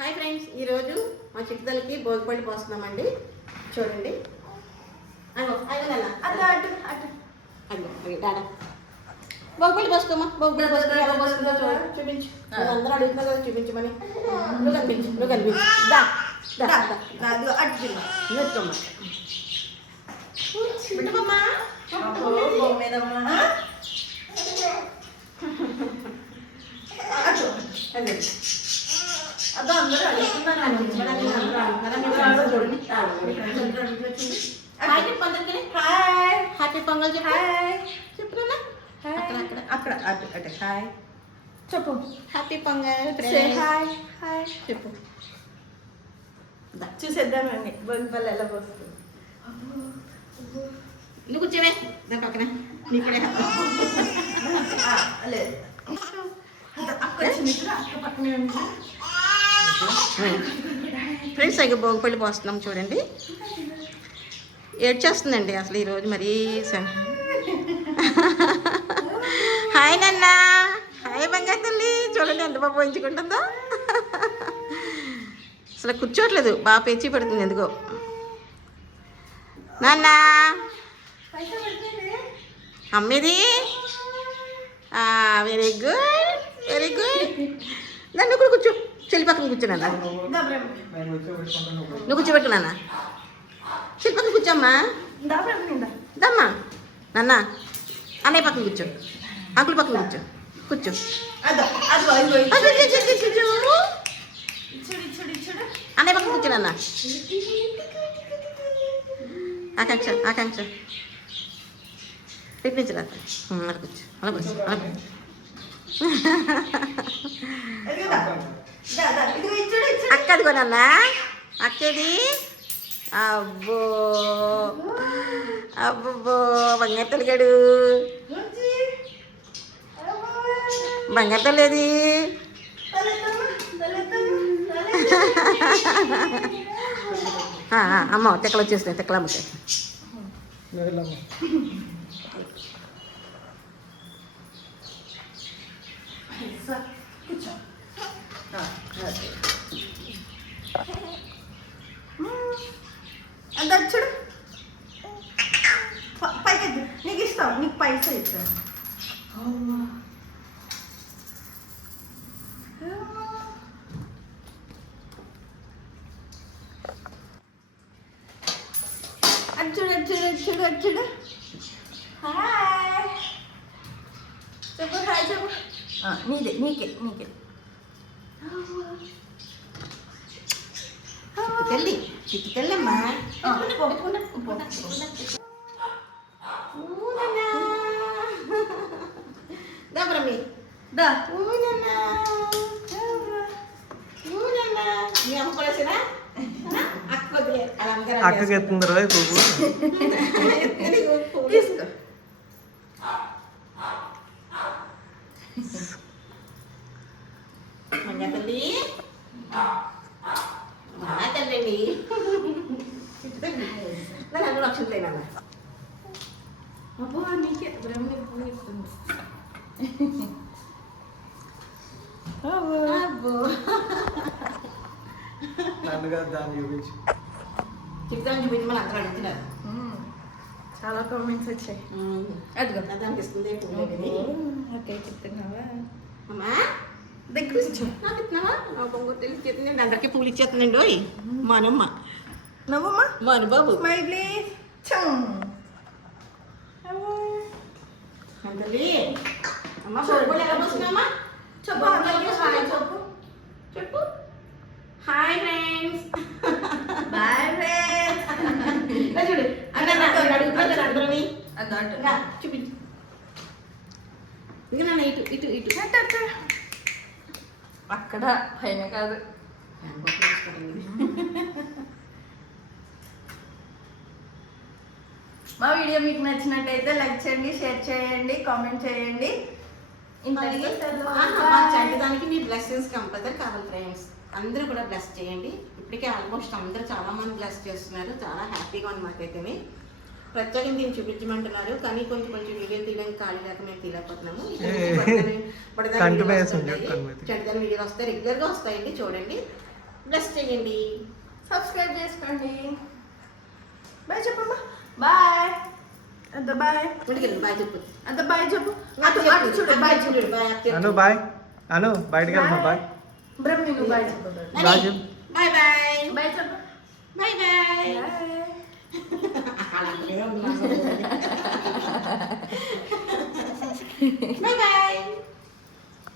Hi friends, ఈరోజు మా చిట్టుదలకి భోగిపళ్ళు పోస్తున్నామండి. చూడండి. భోగిపళ్ళు పోసుకోమా. భోగిపళ్ళు పోసుకో. ఎలా పోసుకుందో చూపించు. అందరూ అడుగుతున్నారు కదా చూపించమని. నువ్వు కనిపించు. పెట్టమ్మా. అదే అదో అందరూ అడుగుతున్నారు. హ్యాపీ పొంగల్ చెప్పుకున్నా. అక్కడ అటు హాయ్ చెప్పు. హ్యాపీ పొంగల్ హాయ్ హాయ్ చెప్పు. చూసేద్దామండి భోగిపళ్ళు ఎలా పోస్తుంది. నువ్వు కూర్చోవే దాని పక్కన. నీ కూడా లేదు ఫ్రెండ్స్. అయితే భోగిపళ్ళు పోస్తున్నాం చూడండి. ఏడ్చేస్తుందండి అసలు ఈరోజు మరీ. హాయ్ నాన్న. హాయ్ బంగారు తల్లి. చూడండి ఎంత బాగా పోయించుకుంటుందో. అసలు కూర్చోట్లేదు, బాగా పేచి పడుతుంది ఎందుకో. నాన్న అమ్మేది. Very good very good. నన్ను కూడా కూర్చో. చెల్లి పక్కన కూర్చోనన్న. నువ్వు కూర్చోబెట్టు నాన్న. చెల్లి పక్కన కూర్చోమ్మా. దమ్మా నాన్న. అన్నయ్య పక్కన కూర్చో. అంకుల్ పక్కన కూర్చో. కూర్చో. అన్నయ్య పక్కన కూర్చో నాన్న. ఆకాంక్ష ఆకాంక్ష తెప్పించరా. అలా కూర్చో. అలా కూర్చో. అలా అక్కది కొనన్నా. అక్కది. అబ్బో అబ్బో బంగారు తల్లిగాడు. బంగారు తల్లేది. అమ్మ తెక్కలు వచ్చేసినాయి. తెక్కలు అమ్మకే. చూడు పైకి నీకు ఇస్తావు. నీకు పైసా ఇస్తాను. అది చూడు అది చూడు అది చూడు అది చూడు. హాయ్ చెప్పు. హాయ్ చెప్పు. నీదే నీకే నీకే. తెల్లి చిట్టి తెల్లమ్మా. దాబ్రమి దా. మీ అమ్మ కొలేసినా అక్కకి ఎత్తుందరా పువ్వు. తీసుకో. తల్లి తల్లండి. నన్ను రక్షణ. అబ్బో నీకే బ్రహ్మ ఇస్తుంది. అబ్బో దాన్ని చూపించి చెప్తాను చూపించమని అందరూ అడుగుతున్నారు. చాలా కామెంట్స్ వచ్చాయి. అదిగో అది అనిపిస్తుంది. ఓకే చెప్తున్నావా అమ్మా. దగ్గర నాకు ఇస్తున్నావా? పొంగ తెలిసి చేస్తుంది. నేను అందరికీ పూలు ఇచ్చేస్తుందండి. మనమ్మ నవ్వమ్మా. మన బాబు స్మైలీ. తల్లి అమ్మ భోగిపళ్ళు ఎలా పోస్తున్నామా? చెప్పు చెప్పు. Hi friends. Bye friends. చూడు అడుగుతుంది. చూపించు. ఇంకా నాన్న ఇటు ఇటు ఇటు. అక్కడ పైన కాదు. మా వీడియో మీకు నచ్చినట్టయితే లైక్ చేయండి, షేర్ చేయండి, కామెంట్ చేయండి. దానికి మీ బ్లెస్సింగ్స్ కంపల్సరీ కావాలి ఫ్రెండ్స్. అందరూ కూడా బ్లెస్ చేయండి. ఇప్పటికే ఆల్మోస్ట్ అందరూ చాలా మంది బ్లెస్ చేస్తున్నారు. చాలా హ్యాపీగా ఉంది మాకైతే. ప్రత్యేకంగా దీన్ని చూపించమంటున్నారు కానీ కొంచెం వీడియో తీయడానికి ఖాళీ లేక మేము తీయలేకపోతున్నాము. చంటిదాని వీడియోలు వస్తాయి, రెగ్యులర్గా వస్తాయండి, చూడండి. బ్లెస్ చేయండి. సబ్స్క్రైబ్ చేసుకోండి. బాయ్ చెప్పమ్మా. బాయ్ అంత బాయ్. బాయ్ చెప్పు. అంత బాయ్ చెప్పు. అటు చూడు బాయ్ చెప్పు. అను బాయ్. అను బయటకు వెళ్తున్నా బాయ్. బ్రహ్మి నువ్వు బాయ్ చెప్పు. బాయ్ చెప్పు. Bye bye. బాయ్ చెప్పు. Bye bye. Bye bye.